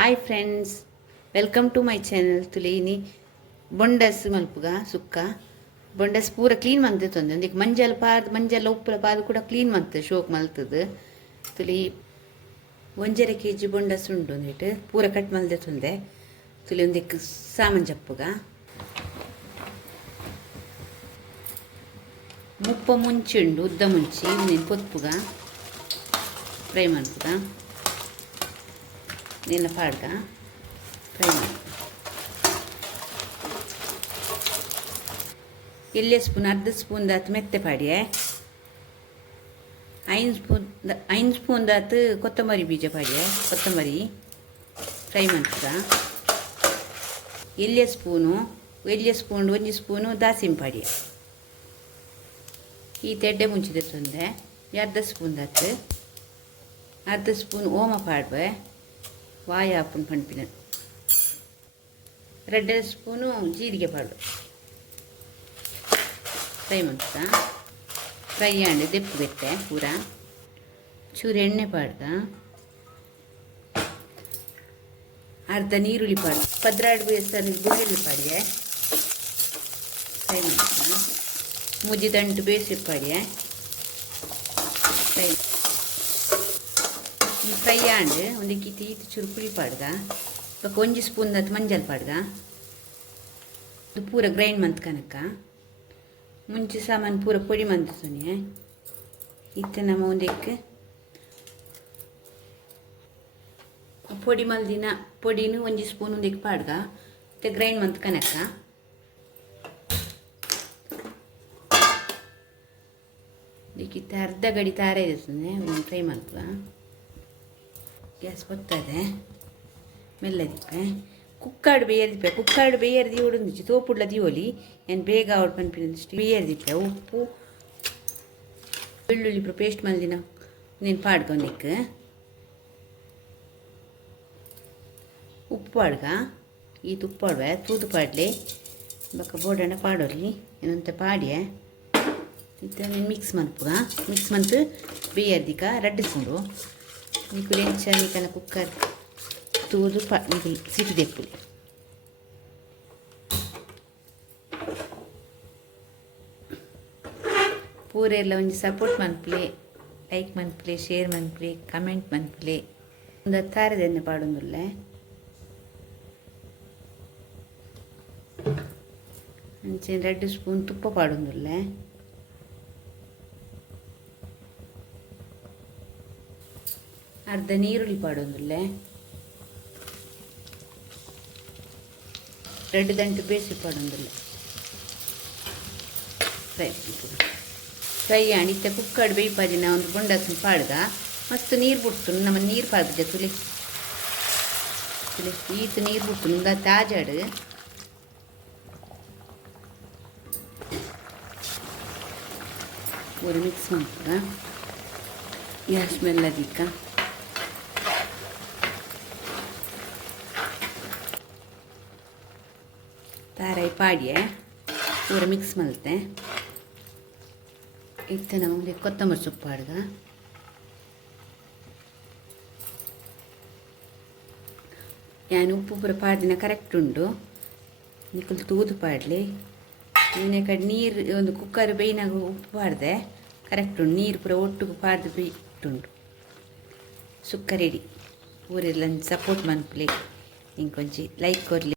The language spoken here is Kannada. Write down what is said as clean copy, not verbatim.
Hi friends, welcome to my channel. ತುಲೇನಿ ಬೊಂಡಸ್ ಮಲ್ಪುಗ ಸುಕ್ಕ ಬೊಂಡಸ್ ಪೂರ ಕ್ಲೀನ್ ಮಂತೊಂದೆ ಒಂದಿಗೆ ಮಂಜಲ್ ಉಪ್ಪುಲ ಪಾದು ಕೂಡ ಕ್ಲೀನ್ ಮಂತ್ ಶೋಕ್ ಮಲ್ತದು. ತುಲಿ 1.5 kg ಬೊಂಡಸ್ ಉಂಡು ಒಂದಿಟ್ಟು ಪೂರ ಕಟ್ ಮಲ್ದೆ ತೊಂದೆ. ತುಲಿ ಒಂದಿಕ್ಕೆ ಸಾಮಾನು ಜಪ್ಪುಗ ಮುಪ್ಪ ಮುಂಚಿ ಉಂಡು ಉದ್ದ ಮುಂಚಿ ನೀನು ಪೊತ್ಪುಗ ಫ್ರೈ ಮಾಡ್ಪುಗ ನಿನ್ನ ಪಾಡ್ಗ ಫ್ರೈ ಮಾಡಿ. ಎಲ್ಲಿ ಸ್ಪೂನ್ ಅರ್ಧ ಸ್ಪೂನ್ ದಾತು ಮೆತ್ತೆ ಪಾಡಿಯೆ, 5 ಸ್ಪೂನ್ ದಾತು ಕೊತ್ತಂಬರಿ ಬೀಜ ಪಾಡಿಯೆ. ಕೊತ್ತಂಬರಿ ಫ್ರೈ ಮಾಡ್ತದ. ಎಲ್ಲಿಯ ಸ್ಪೂನು 1 ಸ್ಪೂನು ದಾಸಿನ ಪಾಡಿಯೆ. ಈ ತೆಡ್ಡೆ ಮುಂಚಿದೆ ತೊಂದೆ ಅರ್ಧ ಸ್ಪೂನ್ ದಾತು ಅರ್ಧ ಸ್ಪೂನ್ ಓಮ ಪಾಡ್ವೆ ವಾಯ ಹಾಪುಂಡು ಪಂಪಿನ 2 ಸ್ಪೂನು ಜೀರಿಗೆ ಪಾಡು ಫ್ರೈ ಮಾಡ್ತಾ. ಫ್ರೈ ಆಂಡು ದೆಪ್ಪು ಬೆತ್ತೆ ಪೂರ ಚೂರು ಎಣ್ಣೆ ಪಾಡ್ದ. ಅರ್ಧ ನೀರುಳ್ಳಿ ಪಾಡು ಪದ್ರಾಡು ಬೇಯಿಸ್ತಾರೆ ಬೆಳ್ಳುಳ್ಳಿ ಪಾಡಿಯೆ ಫ್ರೈ ಮಾಡ್ತಾ. ಮುಜಿ ದಂಟು ಬೇಯಿಸಿ ಪಾಡಿಯೆ ಫ್ರೈ. ಈ ಫ್ರೈ ಆಂಡು ಒಂದಕ್ಕೆ ಈತು ಚೂರು ಪುಳಿ ಪಾಡ್ಗ ಇವಾಗ 1 ಸ್ಪೂನ್ ದತ್ತು ಮಂಜಲ್ ಪಾಡ್ಗ ಅದು ಪೂರ ಗ್ರೈಂಡ್ ಮಂತ್ ಕನಕ ಮುಂಚೆ ಸಾಮಾನು ಪೂರ ಪೊಡಿ ಮಂತ್ ಸೊನ್ನೆ ಇತ್ತು ನಮ್ಮ ಒಂದಕ್ಕೆ ಪೊಡಿ ಮಲ್ದಿನ ಪೊಡಿನೂ 1 ಸ್ಪೂನ್ ಒಂದಕ್ಕೆ ಪಾಡ್ಗ ಮತ್ತು ಗ್ರೈಂಡ್ ಮಂತ್ ಕನಕ ಇದಕ್ಕಿತ್ತು ಅರ್ಧ ಗಡಿ ತಾರೆ ಇದೆ ಸೊನ್ನೆ ಒಂದು ಫ್ರೈ ಮಾಡ್ಕ. ಗ್ಯಾಸ್ ಬರ್ತದೆ ಮೆಲ್ಲದಿಪ್ಪೆ ಕುಕ್ಕಾಡು ಬೇಯರ್ದಿಪ್ಪೆ ಕುಕ್ಕಾಡು ಬೇಯರ್ದಿ ಹೊಡೊಂದಿಚ್ಚಿ ತೋಪುಡ್ಲ ದಿಯೋಲಿ ಏನು ಬೇಗ ಅವಳು ಪನ್ಪಿನಷ್ಟು ಬೇಯರ್ದಿಪ್ಪೆ. ಉಪ್ಪು ಬೆಳ್ಳುಳ್ಳಿ ಪೇಸ್ಟ್ ಮಲ್ದಿನ ನೀನು ಪಾಡ್ಕೊಂದಿಕ್ಕೆ ಉಪ್ಪು ಪಾಡ್ಗ ಈ ತುಪ್ಪ ಪಾಡ್ವೆ ತೂದು ಪಾಡ್ಲಿ ಬಕ್ಕ ಬೋಡಣ್ಣ ಪಾಡೋಲಿ ಏನಂತ ಪಾಡ್ಯೆ ಇತ್ತು ನೀನು ಮಿಕ್ಸ್ ಮನ್ಪುಗ ಮಿಕ್ಸ್ ಮಂತ್ ಬೇಯರ್ದಿಕ ರಡ್ಡಿಸ್ಕೊಂಡು నీకు లేచా నీకన్నా కుక్కర్ తూదు నీకు సిటీ దెప్పులి ಪೂರೆಲ್ಲ ಒಂಜಿ ಸಪೋರ್ಟ್ ಮನ್ಪ್ಲೆ, ಲೈಕ್ ಮನ್ಪ್ಲೆ, ಶೇರ್ ಮನ್ಪ್ಲೆ, ಕಮೆಂಟ್ ಮನ್ಪ್ಲೆ. ಒಂದು ಹತ್ತಾರದ ಎಣ್ಣೆ ಪಾಡೊಂದುಲ್ಲೆ ಅಂಚೆ 2 ಸ್ಪೂನ್ ತುಪ್ಪ ಪಾಡೊಂದುಲ್ಲೆ. ಅರ್ಧ ನೀರುಳ್ಳಿ ಪಾಡೊಂದುಲ್ಲೆ. 2 ದಂಟು ಬೇಯಿಸಿ ಪಾಡೊಂದುಲ್ಲೆ ಫ್ರೈ ಆಣಿತ್ತ ಕುಕ್ಕಡ್ ಬೇಯ್ಪಾದಿನ ಒಂದು ಬೊಂಡಸು ಪಾಡ್ಗ ಮಸ್ತ್ ನೀರು ಬಿಡ್ತು ನಮ್ಮ ನೀರು ಪಾಡ್ದೆ ತುಲಿ ಈತು ನೀರು ಬಿಡ್ತು ನಿಂದ ತಾಜಾಡು ಪೂರ ಮಿಕ್ಸ್ ಮಾಡ್ತದ. ಗ್ಯಾಸ್ ಮೆಲ್ಲದಿಕ್ಕ ತಾರಾಯಿ ಪಾಡ್ಯೆ ಪೂರ ಮಿಕ್ಸ್ ಮಲ್ತೆ ಇತ್ತು ನಮಗೆ ಕೊತ್ತಂಬರಿ ಸೊಪ್ಪು ಪಾಡ್ಗ ನಾನು ಉಪ್ಪು ಪೂರ ಪಾಡ್ದಿನ ಕರೆಕ್ಟ್ ಉಂಡು. ನಿಕ್ಕಲು ತೂದು ಪಾಡಲಿ ನೀನೆ ಕಡೆ ನೀರು ಒಂದು ಕುಕ್ಕರ್ ಬೇಯ್ನಾಗ ಉಪ್ಪು ಪಾಡ್ದೆ ಕರೆಕ್ಟ್ ಉಂಡು. ನೀರು ಪೂರ ಒಟ್ಟಿಗೆ ಪಾಡ್ದು ಬೇಯ್ತುಂಡು. ಸುಕ್ಕ ರೆಡಿ. ಪೂರೆಲ್ಲ ಸಪೋರ್ಟ್ ಮನ್ಪ್ಲೆ ಇಂಕೊಂಚಿ ಲೈಕ್ ಕೊರಲಿ.